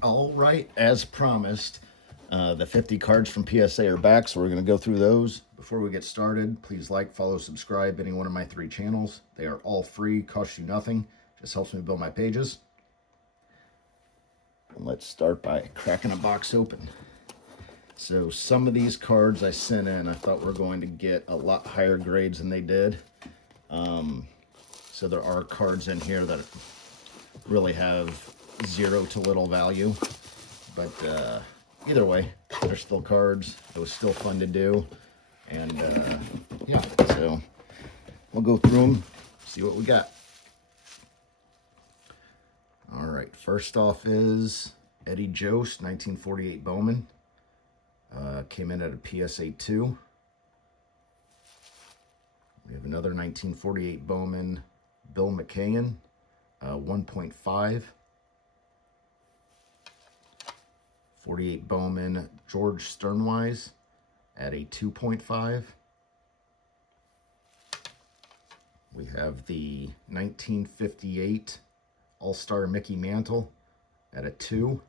All right, as promised, the 50 cards from PSA are back, so we're going to go through those. Before we get started, please like, follow, subscribe any one of my 3 channels. They are all free, cost you nothing, just helps me build my pages. And let's start by cracking a box open. So some of these cards I sent in, I thought were going to get a lot higher grades than they did. So there are cards in here that really have 0 to little value, but either way, they're still cards. It was still fun to do, and yeah, so we'll go through them, see what we got. All right, first off is Eddie Jost, 1948 Bowman. Came in at a PSA 2. We have another 1948 Bowman, Bill McKayen, 1.5. 48 Bowman, George Sternwise at a 2.5. We have the 1958 All-Star Mickey Mantle at a 2.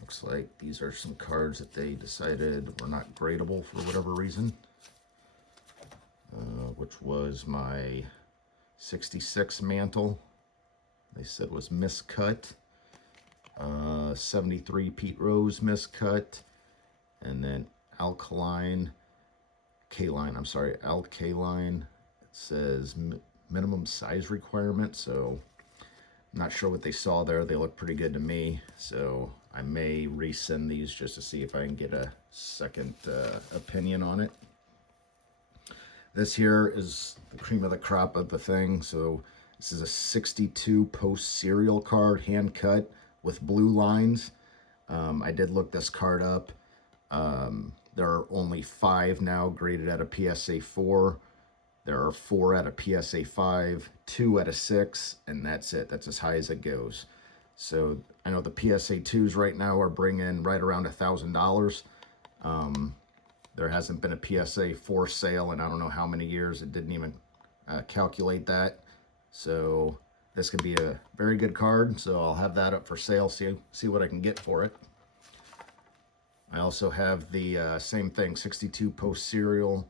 Looks like these are some cards that they decided were not gradable for whatever reason, which was my 66 Mantle. They said was miscut. 73 Pete Rose miscut. And then Alkaline. It says minimum size requirement. So I'm not sure what they saw there. They look pretty good to me. So I may resend these just to see if I can get a second opinion on it. This here is the cream of the crop of the thing. So this is a 62 post serial card, hand cut with blue lines. I did look this card up. There are only 5 now graded at a PSA 4. There are 4 at a PSA 5, 2 at a 6, and that's it. That's as high as it goes. So I know the PSA 2s right now are bringing right around $1,000. There hasn't been a PSA 4 sale in I don't know how many years. It didn't even calculate that. So this could be a very good card. So I'll have that up for sale, see what I can get for it. I also have the same thing, 62 post serial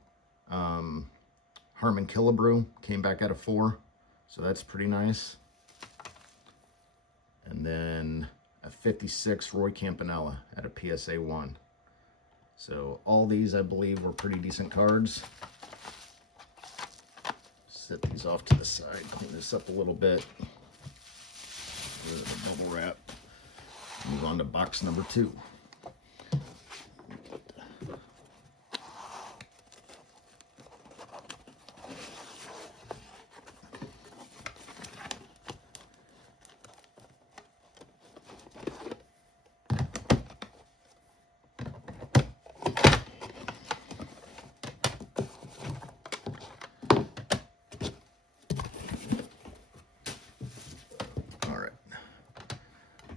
Harmon Killebrew, came back at a 4. So that's pretty nice. And then a 56 Roy Campanella at a PSA 1. So all these, I believe, were pretty decent cards. Set these off to the side, clean this up a little bit. Get rid of the bubble wrap. Move on to box number 2.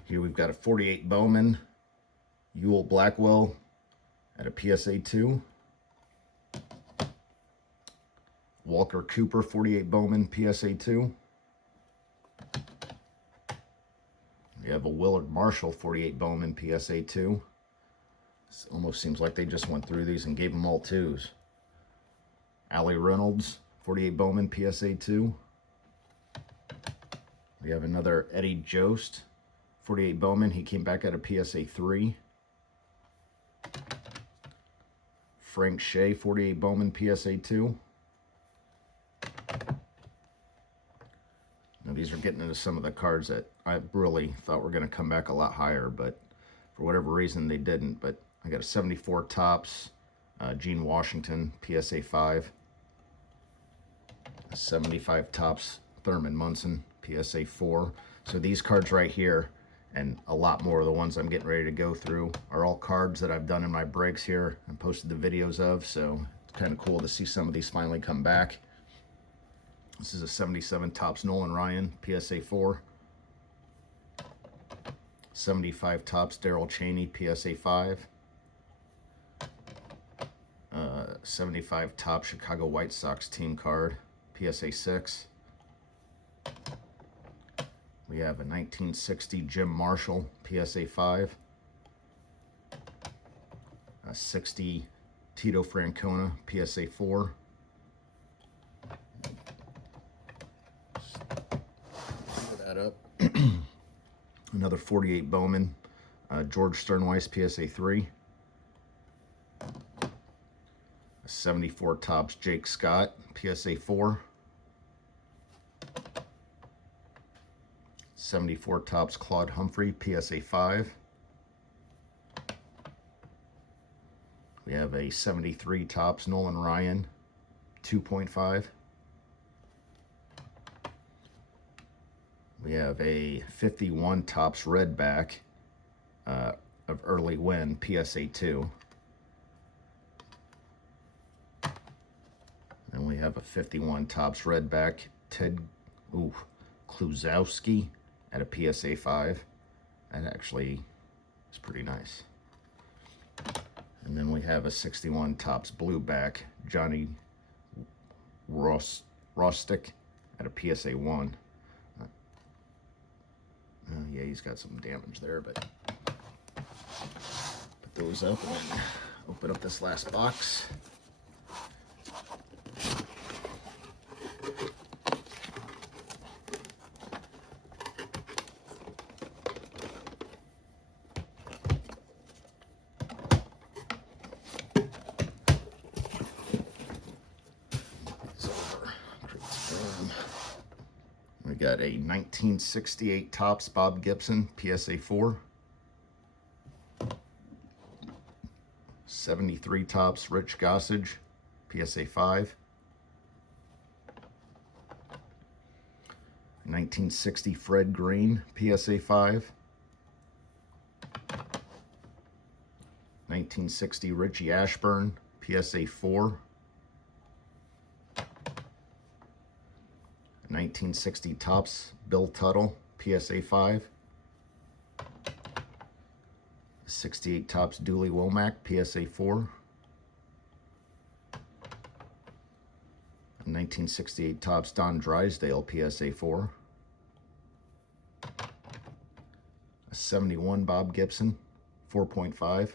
Here we've got a 48 Bowman, Ewell Blackwell at a PSA 2. Walker Cooper 48 Bowman PSA 2. We have a Willard Marshall 48 Bowman PSA 2. This almost seems like they just went through these and gave them all 2s. Allie Reynolds 48 Bowman PSA 2. We have another Eddie Jost 48 Bowman. He came back at a PSA 3. Frank Shea 48 Bowman PSA 2. Now these are getting into some of the cards that I really thought were going to come back a lot higher, but for whatever reason they didn't. But I got a 74 Topps Gene Washington PSA 5. A 75 Topps Thurman Munson PSA 4. So these cards right here, and a lot more of the ones I'm getting ready to go through, are all cards that I've done in my breaks here and posted the videos of. So it's kind of cool to see some of these finally come back. This is a 77 Topps Nolan Ryan PSA 4. 75 Topps Darrell Chaney PSA 5. 75 Topps Chicago White Sox team card PSA 6. We have a 1960 Jim Marshall PSA 5, a 60 Tito Francona PSA 4, throw that up. Another 48 Bowman George Sternweiss PSA 3, a 74 Topps Jake Scott PSA 4, 74 Topps Claude Humphrey PSA 5. We have a 73 Topps Nolan Ryan 2.5. We have a 51 Topps Redback of Early Win PSA 2. And we have a 51 Topps Redback Ted Kluzowski at a PSA 5. That actually is pretty nice. And then we have a 61 Topps Blueback Johnny Rostick at a PSA 1. Yeah, he's got some damage there, but put those up and open up this last box. We got a 1968 Topps Bob Gibson PSA 4, 73 Topps Rich Gossage PSA 5, 1960 Fred Green PSA 5, 1960 Richie Ashburn PSA 4, 1960 Topps Bill Tuttle PSA 5, 68 Topps Dooley Womack PSA 4, 1968 Topps Don Drysdale PSA 4, a 71 Bob Gibson 4.5,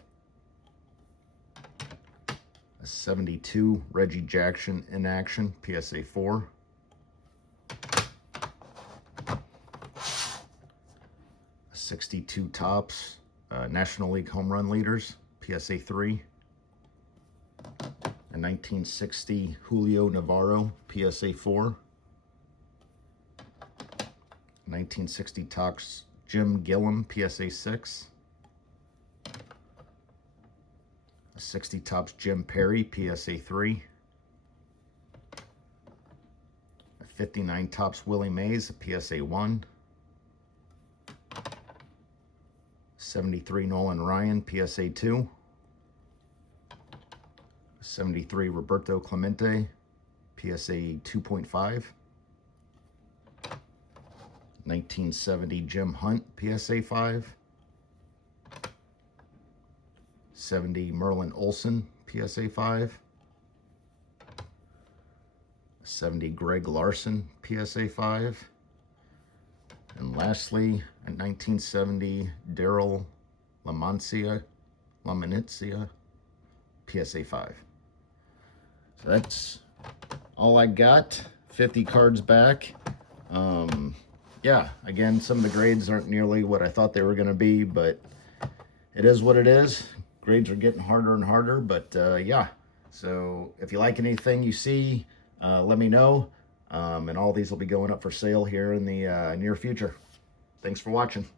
a 72 Reggie Jackson in action PSA 4, a 62 Topps National League Home Run Leaders PSA 3, a 1960 Julio Navarro PSA 4, 1960 Topps Jim Gillum PSA 6, a 60 Topps Jim Perry PSA 3, a 59 Topps Willie Mays PSA 1, 73 Nolan Ryan PSA 2, 73 Roberto Clemente PSA 2.5, 1970 Jim Hunt PSA 5, 70 Merlin Olsen PSA 5, 70 Greg Larson PSA 5, and lastly a 1970 Daryl Lamantia PSA 5. So that's all I got. 50 cards back. Yeah, again, some of the grades aren't nearly what I thought they were going to be, but it is what it is. Grades are getting harder and harder, but yeah. So if you like anything you see, let me know. And all these will be going up for sale here in the near future. Thanks for watching.